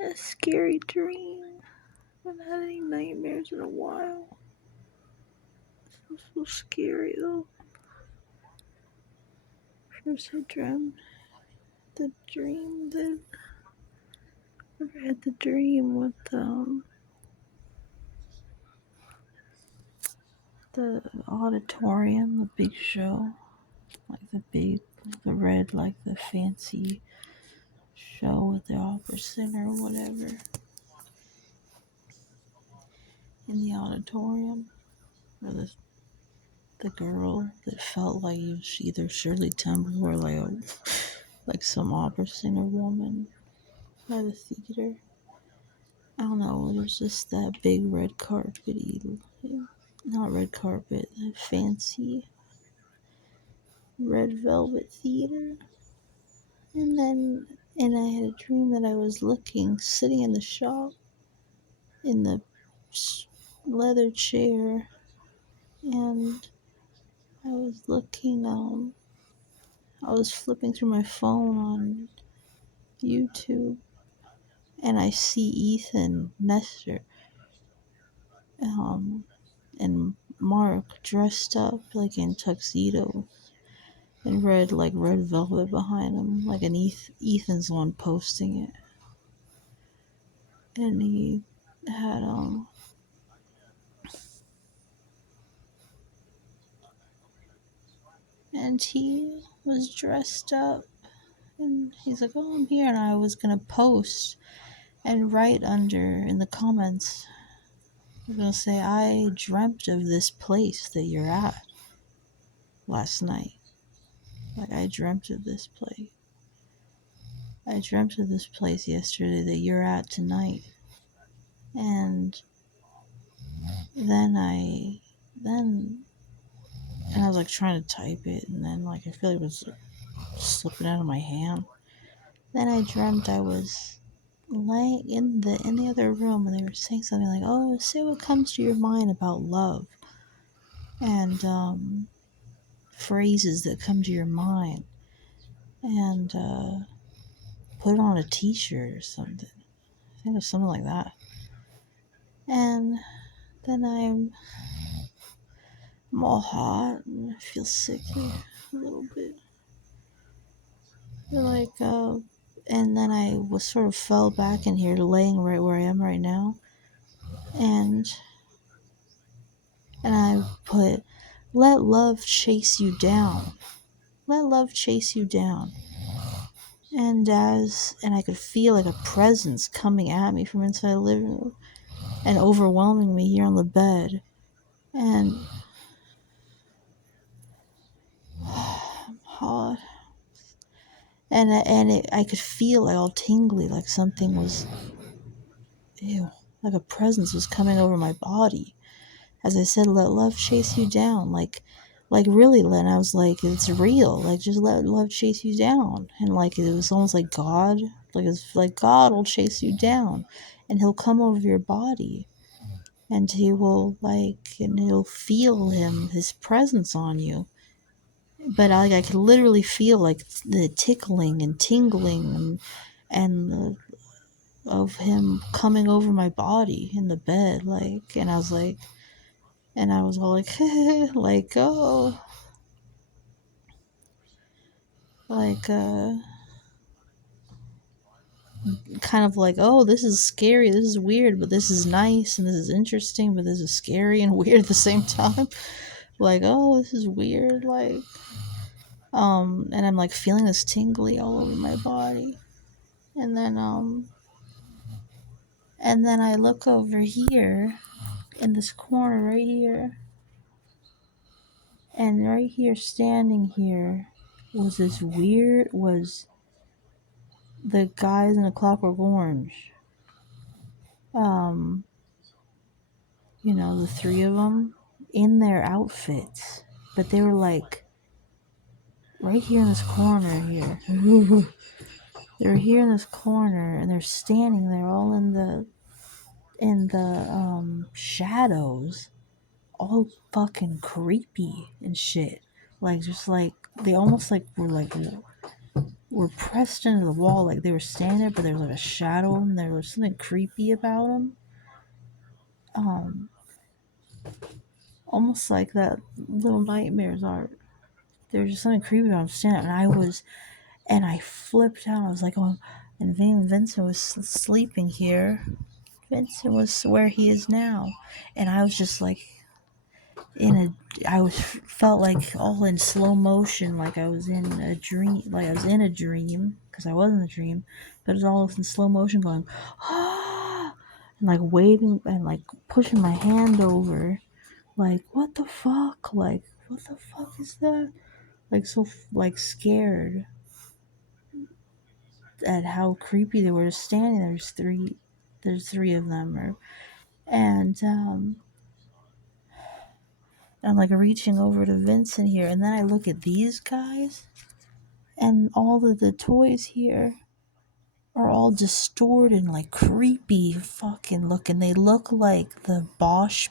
a scary dream. I haven't had any nightmares in a while. It's so scary though. First I dreamt the dream that I had the dream with the auditorium, the big show, like the red, like the fancy show with the opera singer or whatever in the auditorium, where the girl that felt like it was either Shirley Temple or like some opera singer woman by the theater. I don't know. It was just that big red carpet, not red carpet, the fancy red velvet theater. And I had a dream that I was sitting in the shop in the leather chair, and I was I was flipping through my phone on YouTube, and I see Ethan, Nestor, and Mark dressed up like in tuxedo and red velvet behind him, like an Ethan's the one posting it, and he had and he was dressed up, and he's like, "Oh, I'm here," and I was gonna post and write under in the comments. I'm gonna say, "I dreamt of this place that you're at last night. Like I dreamt of this place. I dreamt of this place yesterday that you're at tonight." And then and I was like trying to type it, and then like I feel like it was slipping out of my hand. Then I dreamt I was laying in the other room, and they were saying something like, "Oh, say what comes to your mind about love," and phrases that come to your mind, and put it on a T-shirt or something. I think it was something like that. And then I'm all hot and I feel sick a little bit. Like, and then I was sort of fell back in here, laying right where I am right now, and I put, "Let love chase you down. Let love chase you down." And I could feel like a presence coming at me from inside the living room and overwhelming me here on the bed. And I'm hot. And I could feel like all tingly, like something was, like a presence was coming over my body. As I said, "Let love chase you down." Like really, Len. I was like, it's real. Like, just let love chase you down. And like, it was almost like God. Like, it's like God will chase you down, and He'll come over your body, and and you'll feel His presence on you. But I could literally feel like the tickling and tingling and of Him coming over my body in the bed, like, and I was like, and I was all like, like, oh, like, kind of like, oh, this is scary, this is weird, but this is nice, and this is interesting, but this is scary and weird at the same time. Like, oh, this is weird, like, and I'm like feeling this tingly all over my body, and then I look over here in this corner right here, and right here, standing here, was the guys in A Clockwork Orange. Um, the three of them in their outfits, but they were like right here in this corner here. They were here in this corner, and they're standing there all in the shadows, all fucking creepy and shit. Like, just like they almost like were were pressed into the wall, like they were standing there, but there was like a shadow and there was something creepy about them. Um, Almost like that Little Nightmares art. There was just something creepy about him standing there, and I flipped out. I was like, oh, and Vincent was sleeping here. Vincent was where he is now, and I was just like in a, I was felt like all in slow motion, like I was in a dream, because I was in a dream, but it was all in slow motion, going, ah, and like waving and like pushing my hand over, like what the fuck, like what the fuck is that, like so like scared at how creepy they were just standing there. There's three of them, and I'm like reaching over to Vincent here, and then I look at these guys, and all of the toys here are all distorted and like creepy fucking looking. They look like the Bosch.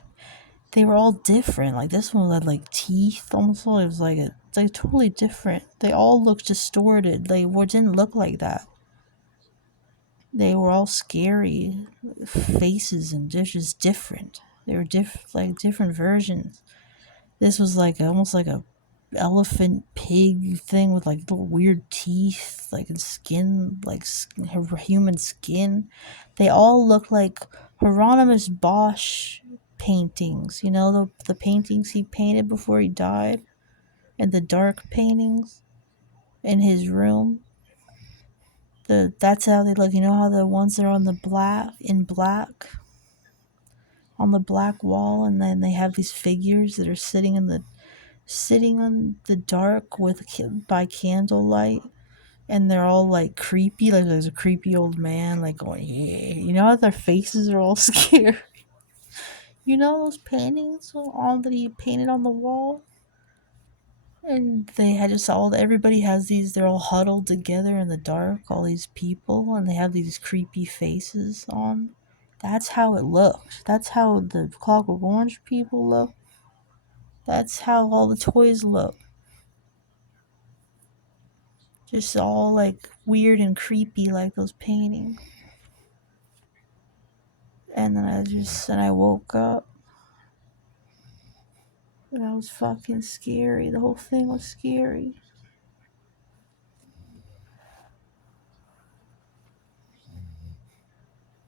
They were all different. Like this one had like teeth almost. It was like it's like totally different. They all looked distorted. Didn't look like that. They were all scary faces and just different. They were like different versions. This was like almost like a elephant pig thing with like little weird teeth, like and skin, like human skin. They all look like Hieronymus Bosch paintings. You know the paintings he painted before he died, and the dark paintings in his room. That's how they look. You know how the ones that are on the black on the black wall, and then they have these figures that are sitting on the dark with by candlelight, and they're all like creepy, like there's a creepy old man like going, yeah, you know how their faces are all scared. You know those paintings all that he painted on the wall, and they had just all everybody has these, they're all huddled together in the dark, all these people, and they have these creepy faces on. That's how it looked. That's how the Clockwork Orange people look. That's how all the toys look. Just all like weird and creepy like those paintings. And then I woke up. And that was fucking scary. The whole thing was scary.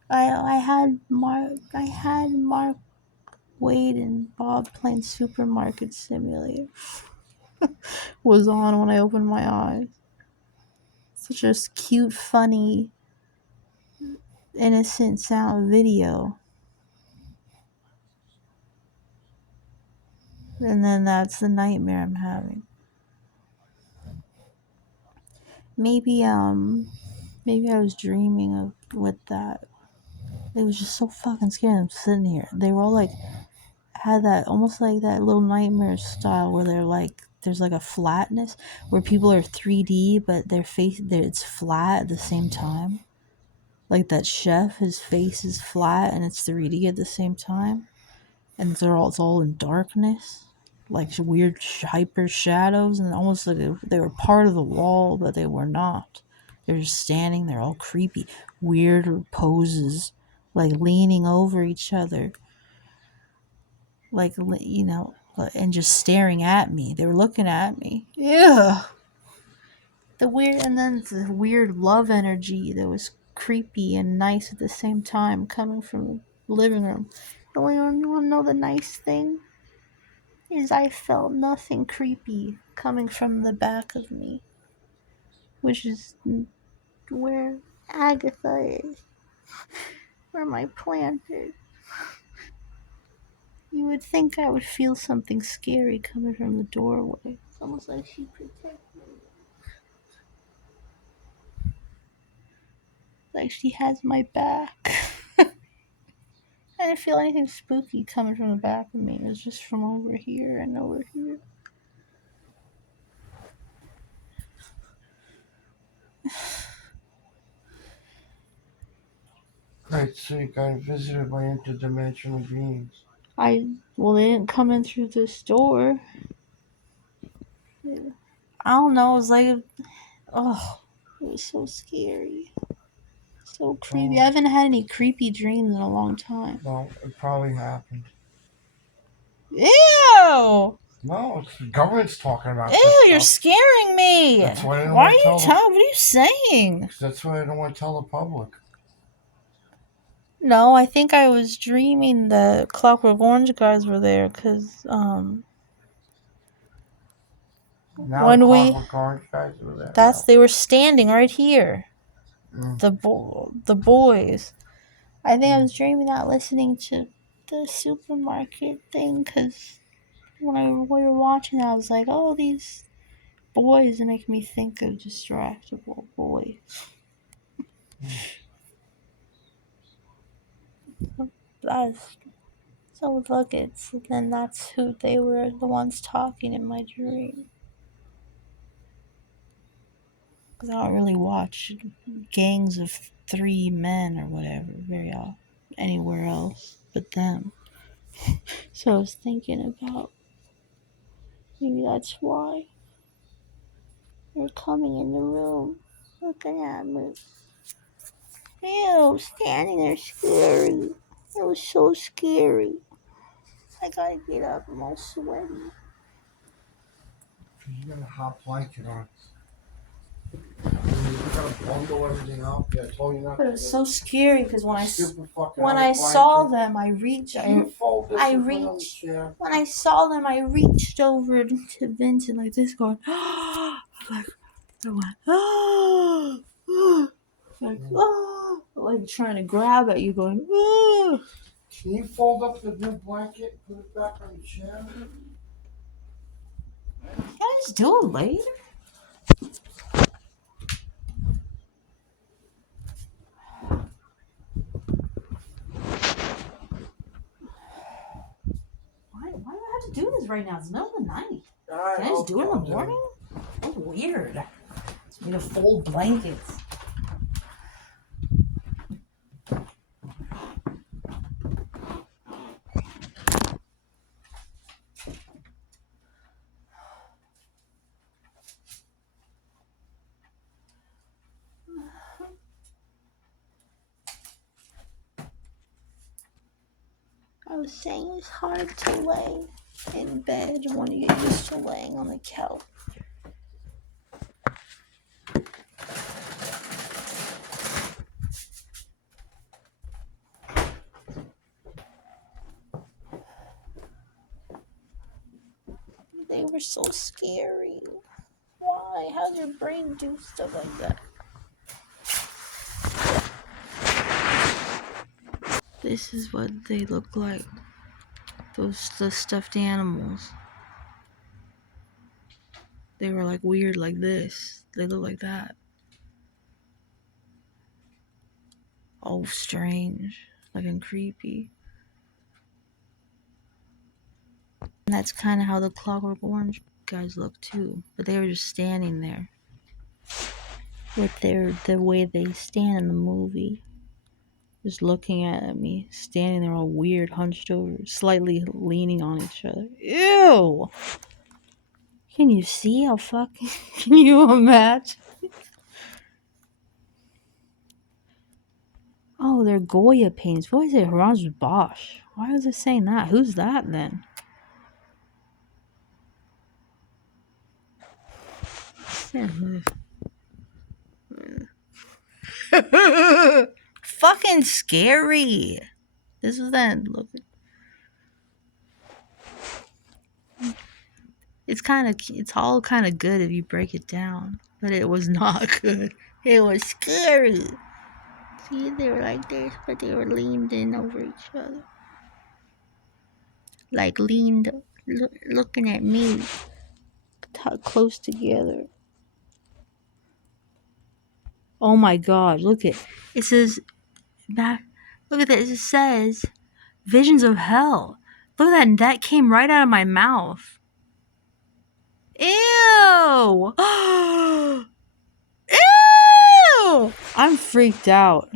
I had Mark Wade and Bob playing Supermarket Simulator was on when I opened my eyes. Such a cute, funny, innocent sound video. And then that's the nightmare I'm having. Maybe maybe I was dreaming of with that. It was just so fucking scary. I'm sitting here. They were all like had that almost like that Little Nightmare style where they're like there's like a flatness where people are 3D but their face it's flat at the same time. Like that chef, his face is flat and it's 3D at the same time, and it's all in darkness, like weird hyper shadows, and almost like they were part of the wall, but they were not. They're just standing there, all creepy, weird poses, like leaning over each other, like and just staring at me. They were looking at me. Yeah. And then the weird love energy that was creepy and nice at the same time coming from the living room. You want to know the nice thing? Is I felt nothing creepy coming from the back of me, which is where Agatha is, where my plant is. You would think I would feel something scary coming from the doorway. It's almost like she protects me. Like she has my back. I didn't feel anything spooky coming from the back of me. It was just from over here and over here. Right, so you got visited by interdimensional beings. Well, they didn't come in through this door. Yeah. I don't know. It was like, oh. was so scary. So creepy. I haven't had any creepy dreams in a long time. Well, it probably happened. Ew! No, it's the government's talking about this Ew, you're stuff. scaring me. That's why I don't Why are want to you tell telling? What are you saying? That's why I don't want to tell the public. No, I think I was dreaming the Clockwork Orange guys were there because Now the when we Clockwork Orange guys are there. that's they were standing right here. Mm. The boys. I think I was dreaming that listening to the supermarket thing because we were watching, I was like, oh, these boys make me think of distractible boys. That's so look, it's then that's who they were the ones talking in my dream. Because I don't really watch gangs of 3 men or whatever very often anywhere else but them. So I was thinking about maybe that's why they're coming in the room looking at me. Ew, standing there scary. It was so scary. I gotta get up, I'm all sweaty. You got a hot blanket on. You gotta bundle everything up. Yeah, I told you not But to. it was so scary because when When I saw them, I reached. I reached. When I saw them, I reached over to Vincent like this, going, like I went, like trying to grab at you, going, Can you fold up the new blanket and put it back on the chair? Can I just do it later? Why do I have to do this right now? It's the middle of the night. Can I just do it in the morning? So weird. It's me to fold blankets. I was saying it's hard to lay in bed when you get used to laying on the couch. They were so scary. Why? How does your brain do stuff like that? This is what they look like. The stuffed animals. They were like weird like this. They look like that. Oh, strange. Like and creepy. And that's kind of how the Clockwork Orange guys look too. But they were just standing there. With the way they stand in the movie. Just looking at me, standing there all weird, hunched over, slightly leaning on each other. Ew! Can you see how fucking... Can you imagine? Oh, they're Goya paintings. Why is it Orange Bosch? Why is it saying that? Who's that then? Fucking scary. This is that. Look. It's all kind of good if you break it down, but it was not good. It was scary. See, they were like this, but they were leaned in over each other. Like leaned, looking at me, close together. Oh my god, look at it says back. Look at this. It says visions of hell. Look at that. That came right out of my mouth. Ew. Ew. I'm freaked out.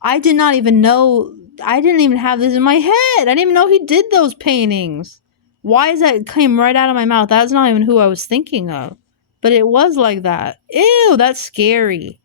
I did not even know. I didn't even have this in my head. I didn't even know he did those paintings. Why is that came right out of my mouth? That's not even who I was thinking of. But it was like that. Ew, that's scary.